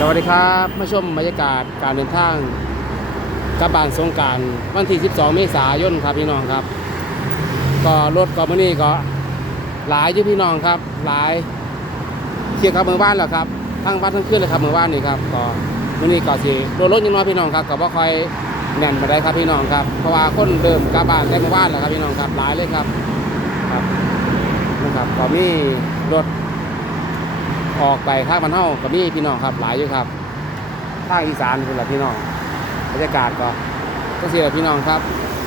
สวัสดีครับมาชมบรรยากาศการเดินทางกลับบานสงการวันที่ 12 เมษายนครับพี่น้องครับ ก็รถก็มื่อนี้ก็หลายอยู่พี่น้องครับ หลายเที่ยวกับเมืองบ้านแล้วครับทั้งวัดทั้งคืนเลยครับเมืองบ้านนี่ครับก็มื่อนี้ก็สิโดนรถนิดน้อยพี่น้องครับก็บ่ค่อยแน่นไปได้ครับพี่น้องครับเพราะว่าคนเดิมกลับบานได้เมืองบ้านแล้วครับพี่น้องครับหลายเลยครับครับนะครับก็มีรถ ออกไปทางบ้านเฮาก็มีพี่น้องครับหลายอยู่ครับทางอีสานเป็นแหละพี่น้องบรรยากาศก็ก็เสียพี่น้องครับ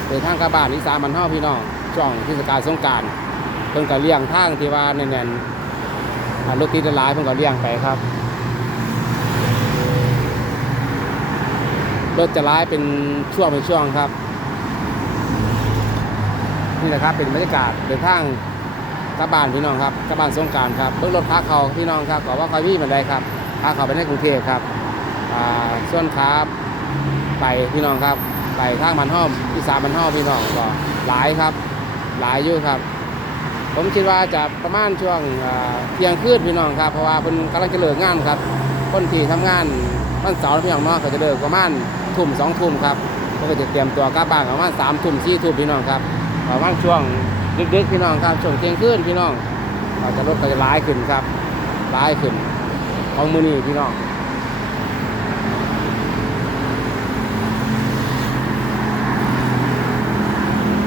เดินทางกลับบ้านอีสานบ้านเฮาพี่น้องช่วงเทศกาลสงการเพิ่นก็เลี้ยงทางที่ว่าแน่นๆรถติดหลายเพิ่นก็เลี้ยงไปครับรถจะร้ายเป็นช่วงเป็นช่วงครับ นี่แหละครับเป็นบรรยากาศเดินทาง กลับบ้านพี่น้องครับกลับบ้านสงการครับเบิ่งรถค้าเขาพี่น้องครับก็ว่าคอยวิ่งมาไดครับค้าเขาไปในกรุงเทพครับส่วนค้าไปพี่น้องครับ ไปทางมันห้อมที่สามมันห้อมพี่น้องก็หลายครับ หลายอยู่ครับ ผมคิดว่าจะประมาณช่วงเที่ยงคืนพี่น้องครับเพราะว่าเพิ่นกำลังจะเลิกงานครับคนที่ทำงานวันเสาร์พี่น้องเนาะก็จะเลิกประมาณทุ่มสองทุ่มครับก็จะเตรียมตัวกลับบ้านประมาณสามทุ่มสี่ทุ่มพี่น้องครับประมาณช่วง ดึกๆพี่น้องครับช่วงเที่ยงคืนพี่น้องเราจะรถก็จะร้ายขึ้นครับร้ายขึ้นของมือนี้พี่น้อง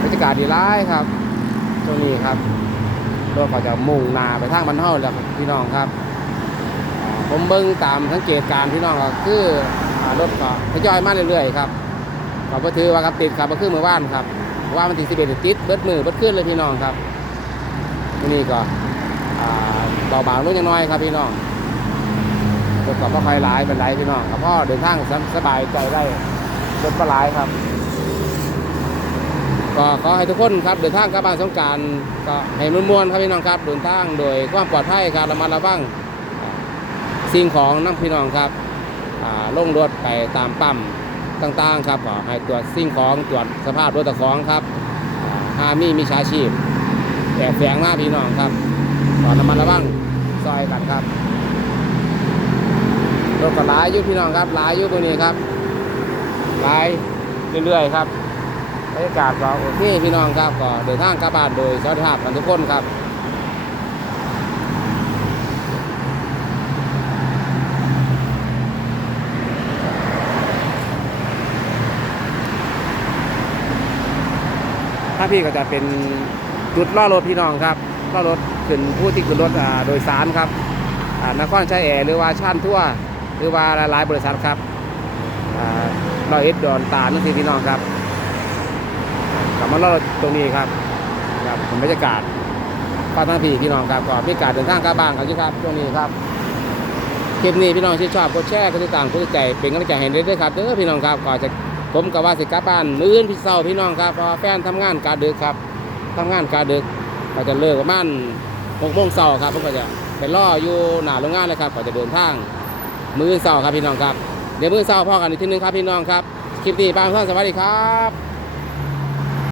บรรยากาศดีร้ายครับช่วงนี้ครับรถก็จะมุ่งนาไปทางบ้านเฮาแล้วพี่น้องครับ ผมเบิ่งตามสังเกตการพี่น้องก็คือรถก็ทยอยมาเรื่อยๆครับก็บ่ถือว่าครับติดครับก็คือเมื่อวานครับ ว่ามันถึงสิบเอ็ดติดเบิดมือเบิดขึ้นเลยพี่น้องครับที่นี่ก็อ่าเบาบางลงยังน้อยครับพี่น้องรถก็บ่ค่อยหลายเป็นไรพี่น้องครับพ่อเดินทางสสบายใจได้รถก็หลายครับ ก็ขอให้ทุกคนครับเดินทางกลับบ้านสงการก็ให้มวนๆครับพี่น้องครับเดินทางโดยความปลอดภัยครับระมัดระวังสิ่งของน้ำพี่น้องครับอ่าลงรถไปตามปั๊ม ต่างๆครับก็ให้ตรวจสิ่งของตรวจสภาพรถตะของครับหามีมีชาชีพแต่แฝงมาพี่น้องครับก่อนระมัดระวังซอยกันครับรถก็หลายอยู่พี่น้องครับหลายอยู่ตรงนี้ครับหลายเรื่อยๆครับบรรยากาศก็โอเคพี่น้องครับก็เดินทางกลับบ้านโดยสวัสดิภาพกันทุกคนครับาพี่ก็จะเป็นจุดล่อรถพี่น้องครับล่อรถขึ้นผู้ที่ขึ้นรถโดยสารครับอ่านครชัยแอร์หรือว่าชานทั่ว หรือว่าหลายบริษัทครับอ่าร้อยเอ็ดดอนตาลนั่นสิพี่น้องครับกลับมาล่อรถตรงนี้ครับครับผมบรรยากาศฟ้าทั้งพี่พี่น้องครับก็มีการเดินทางกลับบ้านครับที่ครับช่วงนี้ครับคลิปนี้พี่น้องที่ชอบกดแชร์กดติดตามกดใจเป็นกำลังใจให้เรื่อยๆครับเด้อพี่น้องครับก็จะ ผมกับว่าสิกลับบ้านมื้ออื่นพี่เศร้าพี่น้องครับเพราะว่าแฟนทำงานกาดึกครับทำงานกาดึกก็จะเลิกประมาณหกโมงเช้าครับผมก็จะไปล่ออยู่หน้าโรงงานเลยครับก็จะเดินทางมื้อเศร้าครับพี่น้องครับเดี๋ยวมื้อเศร้าพ่อกันอีกทีหนึงครับพี่น้องครับคลิปนี้ป้าท่านสวัสดีครับ